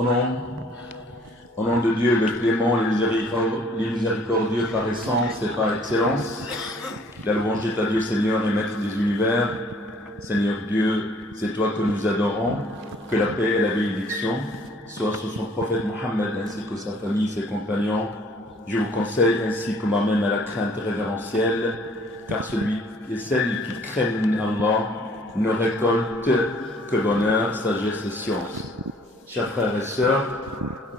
Au nom de Dieu, le clément, le miséricordieux par essence et par excellence, la louange est à Dieu Seigneur et Maître des univers. Seigneur Dieu, c'est toi que nous adorons, que la paix et la bénédiction soient sur son prophète Mohammed ainsi que sa famille, ses compagnons. Je vous conseille ainsi que moi-même à la crainte révérentielle, car celui et celle qui craignent Allah ne récoltent que bonheur, sagesse et science. Chers frères et sœurs,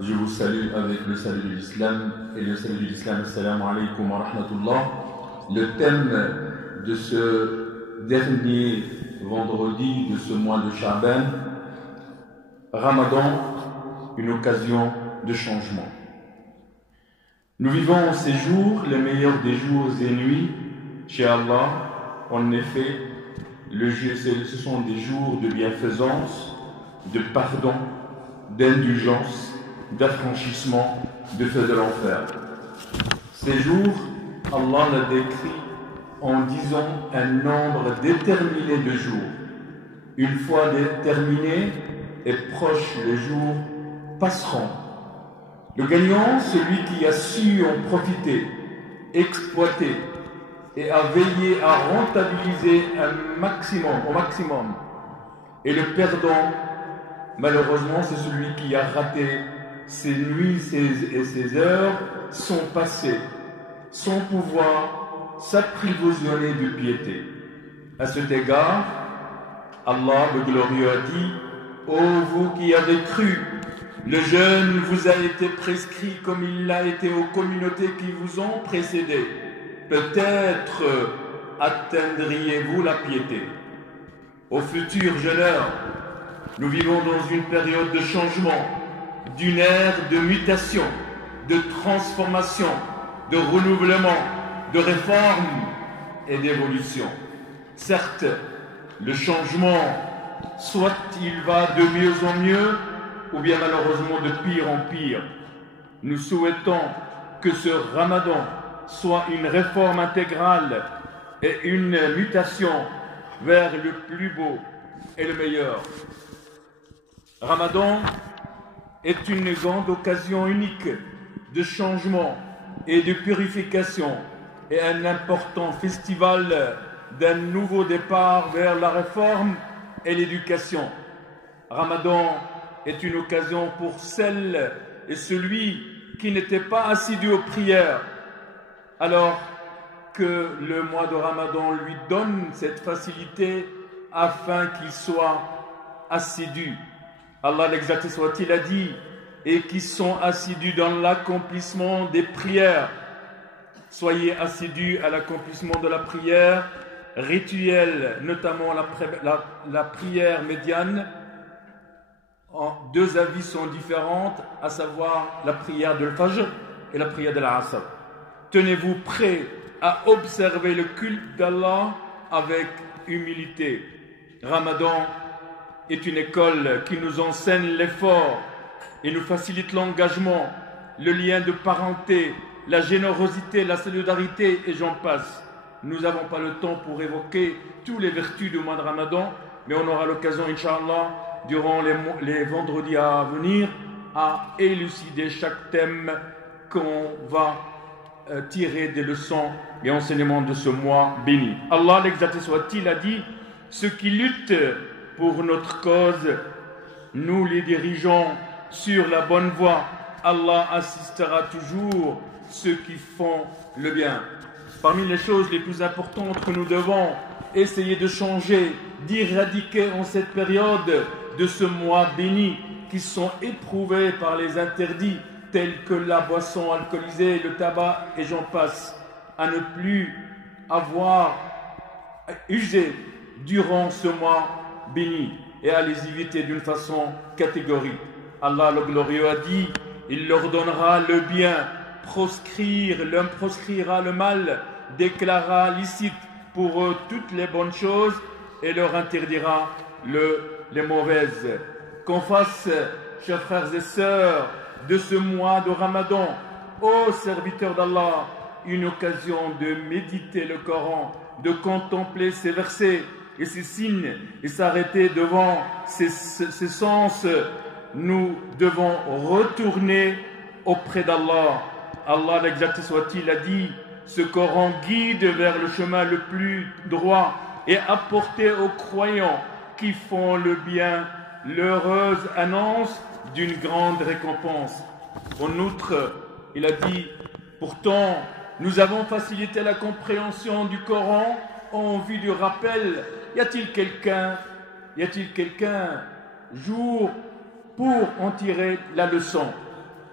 je vous salue avec le salut de l'islam, et le salut de l'islam, assalamu alaikum wa rahmatullah. Le thème de ce dernier vendredi de ce mois de Sha'ban, Ramadan, une occasion de changement. Nous vivons ces jours, les meilleurs des jours et nuits, chez Allah. En effet, ce sont des jours de bienfaisance, de pardon, d'indulgence, d'affranchissement de feu de l'enfer. Ces jours, Allah l'a décrit en disant un nombre déterminé de jours. Une fois déterminé et proche, les jours passeront. Le gagnant, celui qui a su en profiter, exploiter et a veillé à rentabiliser au maximum. Et le perdant, malheureusement, c'est celui qui a raté ses nuits et ses heures sont passées sans pouvoir s'apprivoisonner de piété. À cet égard, Allah le glorieux a dit: ô vous qui avez cru, le jeûne vous a été prescrit comme il l'a été aux communautés qui vous ont précédé. Peut-être atteindriez-vous la piété. Aux futurs jeûneurs, nous vivons dans une période de changement, d'une ère de mutation, de transformation, de renouvellement, de réforme et d'évolution. Certes, le changement, soit il va de mieux en mieux, ou bien malheureusement de pire en pire. Nous souhaitons que ce Ramadan soit une réforme intégrale et une mutation vers le plus beau et le meilleur. Ramadan est une grande occasion unique de changement et de purification et un important festival d'un nouveau départ vers la réforme et l'éducation. Ramadan est une occasion pour celle et celui qui n'était pas assidu aux prières, alors que le mois de Ramadan lui donne cette facilité afin qu'il soit assidu. Allah l'exalté soit-il a dit: et qui sont assidus dans l'accomplissement des prières. Soyez assidus à l'accomplissement de la prière rituelle, notamment la prière médiane. Deux avis sont différentes, à savoir la prière de l'Fajr et la prière de l'Asr. Tenez-vous prêts à observer le culte d'Allah avec humilité. Ramadan est une école qui nous enseigne l'effort et nous facilite l'engagement, le lien de parenté, la générosité, la solidarité et j'en passe. Nous n'avons pas le temps pour évoquer toutes les vertus du mois de Ramadan, mais on aura l'occasion, Inch'Allah, durant les vendredis à venir, à élucider chaque thème qu'on va tirer des leçons et enseignements de ce mois béni. Allah l'exalté soit-il a dit: ceux qui luttent pour notre cause, nous les dirigeons sur la bonne voie. Allah assistera toujours ceux qui font le bien. Parmi les choses les plus importantes que nous devons essayer de changer, d'éradiquer en cette période de ce mois béni, qui sont éprouvés par les interdits tels que la boisson alcoolisée, le tabac et j'en passe, à ne plus avoir usé durant ce mois béni et à les éviter d'une façon catégorique. Allah le glorieux a dit: il leur donnera le bien, l'homme proscrira le mal, déclarera licite pour eux toutes les bonnes choses et leur interdira les mauvaises. Qu'on fasse, chers frères et sœurs, de ce mois de Ramadan, ô serviteurs d'Allah, une occasion de méditer le Coran, de contempler ses versets et ses signes et s'arrêter devant ses sens nous devons retourner auprès d'Allah. Allah, l'exact soit-il, a dit: ce Coran guide vers le chemin le plus droit et apporte aux croyants qui font le bien l'heureuse annonce d'une grande récompense. En outre, il a dit: pourtant, nous avons facilité la compréhension du Coran en vue du rappel. Y a-t-il quelqu'un jour pour en tirer la leçon?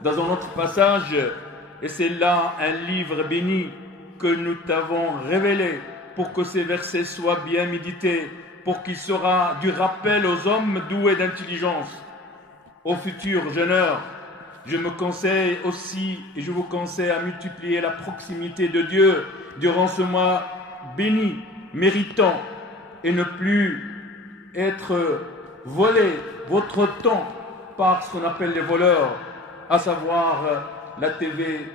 Dans un autre passage, et c'est là un livre béni que nous t'avons révélé pour que ces versets soient bien médités, pour qu'il sera du rappel aux hommes doués d'intelligence. Aux futurs jeûneurs, je me conseille aussi et je vous conseille à multiplier la proximité de Dieu durant ce mois béni, méritant, et ne plus être volé votre temps par ce qu'on appelle les voleurs, à savoir la TV,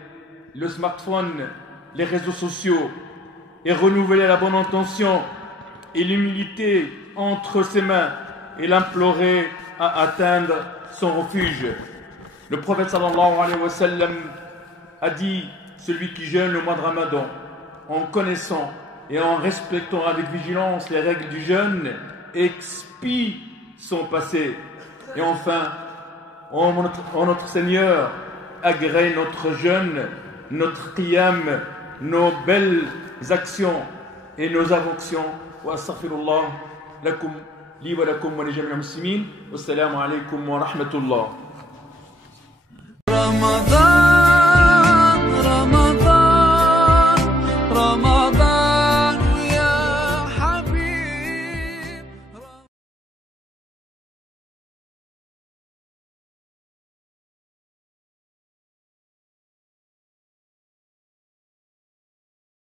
le smartphone, les réseaux sociaux, et renouveler la bonne intention et l'humilité entre ses mains et l'implorer à atteindre son refuge. Le prophète sallallahu alayhi wa sallam a dit: celui qui jeûne le mois de Ramadan en connaissant et en respectant avec vigilance les règles du jeûne expie son passé. Et enfin, en notre Seigneur, agrée notre jeûne, notre qiyam, nos belles actions et nos invocations. Wa astaghfirullah lakum li wa lakum wa li jami'il muslimin. Wassalamu alaykum wa rahmatullah.